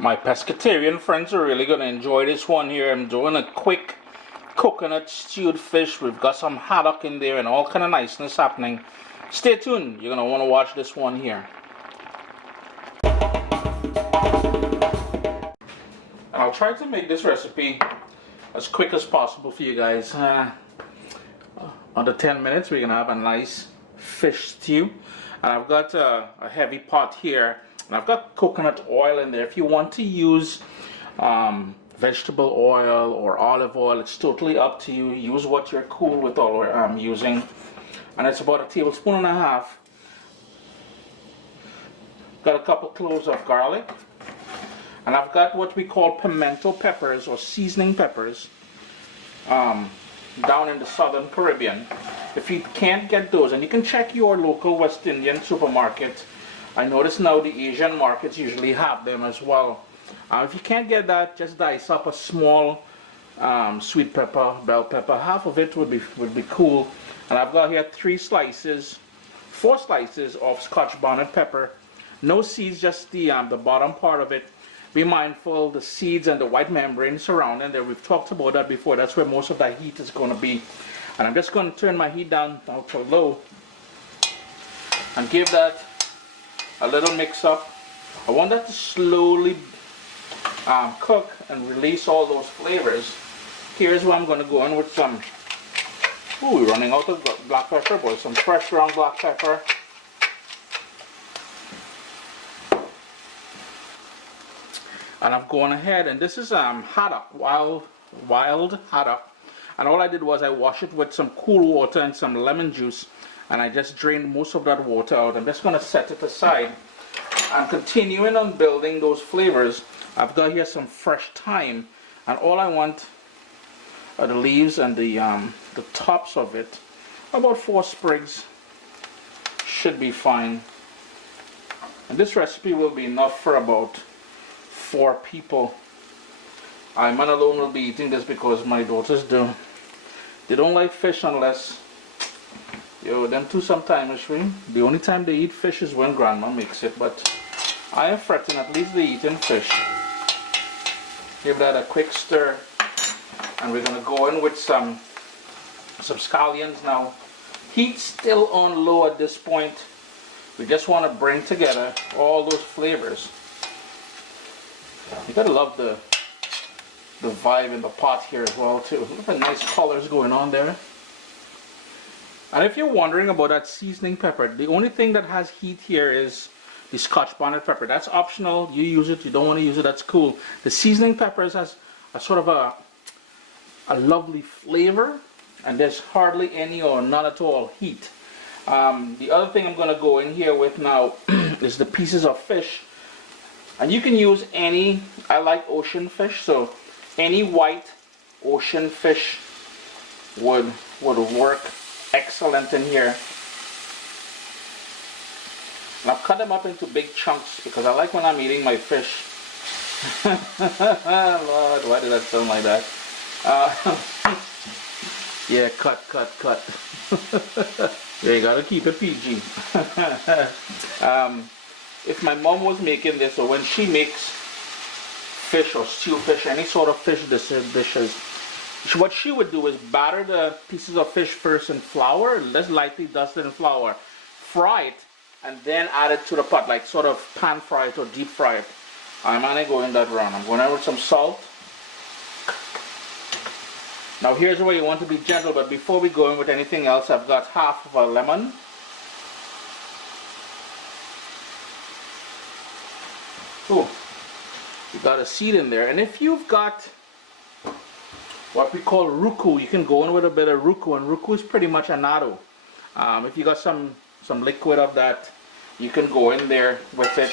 My pescatarian friends are really going to enjoy this one here. I'm doing a quick coconut stewed fish. We've got some haddock in there and all kind of niceness happening. Stay tuned. You're going to want to watch this one here. And I'll try to make this recipe as quick as possible for you guys. Under 10 minutes we're going to have a nice fish stew. And I've got a heavy pot here. And I've got coconut oil in there. If you want to use vegetable oil or olive oil, it's totally up to you. Use what you're cool with all I'm using. And it's about 1.5 tablespoons. Got a couple cloves of garlic. And I've got what we call pimento peppers or seasoning peppers down in the southern Caribbean. If you can't get those, and you can check your local West Indian supermarket. I notice now the Asian markets usually have them as well. If you can't get that, just dice up a small sweet pepper, bell pepper. Half of it would be cool. And I've got here 4 slices of scotch bonnet pepper. No seeds, just the bottom part of it. Be mindful the seeds and the white membrane surrounding there. We've talked about that before. That's where most of that heat is going to be. And I'm just going to turn my heat down to low and give that a little mix up. I want that to slowly cook and release all those flavors. Here's where I'm going to go in with some, we're running out of black pepper, but some fresh ground black pepper. And I've gone ahead, and this is haddock, wild haddock. And all I did was I washed it with some cool water and some lemon juice. And I just drained most of that water out. I'm just going to set it aside. I'm continuing on building those flavors. I've got here some fresh thyme. And all I want are the leaves and the tops of it. About 4 sprigs should be fine. And this recipe will be enough for about 4 people. I, man alone, will be eating this because my daughters they don't like fish unless, them too sometimes, the only time they eat fish is when grandma makes it, but I am fretting, at least they eating fish. Give that a quick stir, and we're going to go in with some scallions now. Heat still on low at this point. We just want to bring together all those flavors. You gotta love the vibe in the pot here as well too. Look at the nice colors going on there. And if you're wondering about that seasoning pepper, the only thing that has heat here is the scotch bonnet pepper. That's optional. You use it, you don't want to use it, that's cool. The seasoning peppers has a sort of a lovely flavor, and there's hardly any or none at all heat. The other thing I'm going to go in here with now is the pieces of fish. And you can use any, I like ocean fish, so any white ocean fish would work excellent in here. And I've cut them up into big chunks because I like when I'm eating my fish. Lord, why did that sound like that? Yeah, cut. Yeah, you gotta keep it PG. If my mom was making this, or when she makes fish or stew fish, any sort of fish dishes, what she would do is batter the pieces of fish first in flour, less lightly dusted in flour, fry it, and then add it to the pot, like sort of pan fry it or deep fry it. I'm only going that round. I'm going in with some salt. Now here's where you want to be gentle, but before we go in with anything else, I've got half of a lemon. Oh, you got a seed in there. And if you've got what we call ruku, you can go in with a bit of ruku, and ruku is pretty much annatto. If you got some liquid of that, you can go in there with it.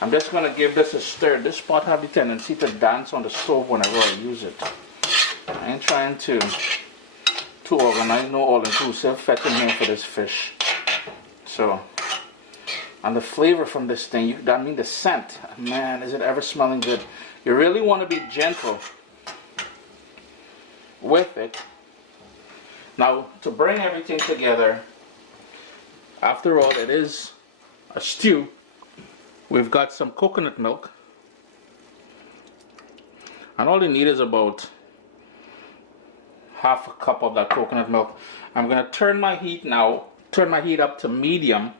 I'm just going to give this a stir. This pot has the tendency to dance on the stove whenever I use it. I ain't trying to organize no all-inclusive fetting here for this fish. So, and the flavor from this thing, I mean the scent, man, is it ever smelling good. You really want to be gentle with it. Now, to bring everything together, after all, it is a stew. We've got some coconut milk. And all you need is about half a cup of that coconut milk. I'm going to turn my heat up to medium,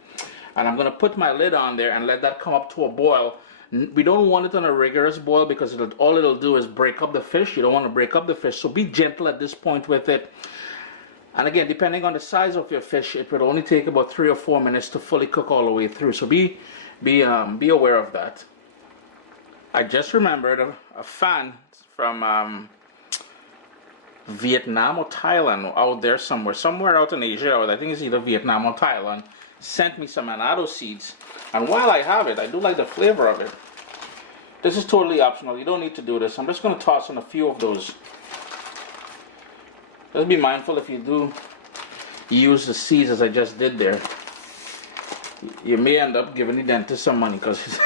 and I'm going to put my lid on there and let that come up to a boil. We don't want it on a rigorous boil because all it'll do is break up the fish. You don't want to break up the fish, so be gentle at this point with it. And again, depending on the size of your fish, it would only take about 3 or 4 minutes to fully cook all the way through. So be aware of that. I just remembered a fan from Vietnam or Thailand, out there somewhere out in Asia, or I think it's either Vietnam or Thailand, sent me some annatto seeds. And while I have it, I do like the flavor of it. This is totally optional. You don't need to do this. I'm just going to toss in a few of those. Just be mindful if you do use the seeds as I just did there. You may end up giving the dentist some money because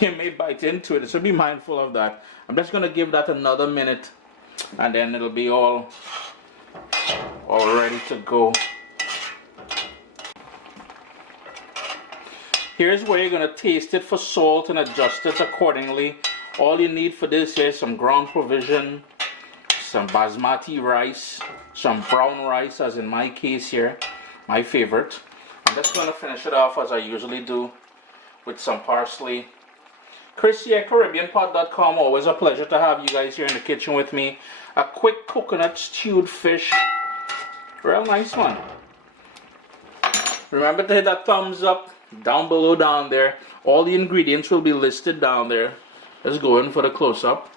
you may bite into it. So be mindful of that. I'm just going to give that another minute, and then it'll be all ready to go. Here's where you're going to taste it for salt and adjust it accordingly. All you need for this is some ground provision, some basmati rice, some brown rice, as in my case here, my favorite. I'm just going to finish it off as I usually do with some parsley. Chris here, caribbeanpot.com. Always a pleasure to have you guys here in the kitchen with me. A quick coconut stewed fish. Real nice one. Remember to hit that thumbs up down below down there. All the ingredients will be listed down there. Let's go in for the close-up.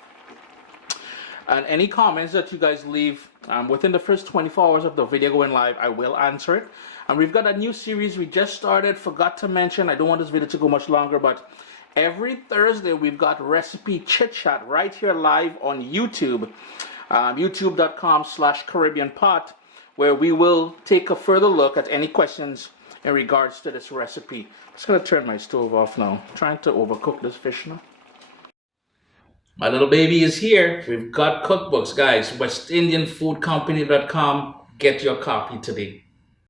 And any comments that you guys leave within the first 24 hours of the video going live, I will answer it. And we've got a new series we just started. Forgot to mention, I don't want this video to go much longer, but every Thursday we've got recipe chit chat right here live on YouTube, youtube.com/caribbeanpot, where we will take a further look at any questions in regards to this recipe. I'm just going to turn my stove off now. I'm trying to overcook this fish now. My little baby is here. We've got cookbooks, guys. WestIndianFoodCompany.com. Get your copy today.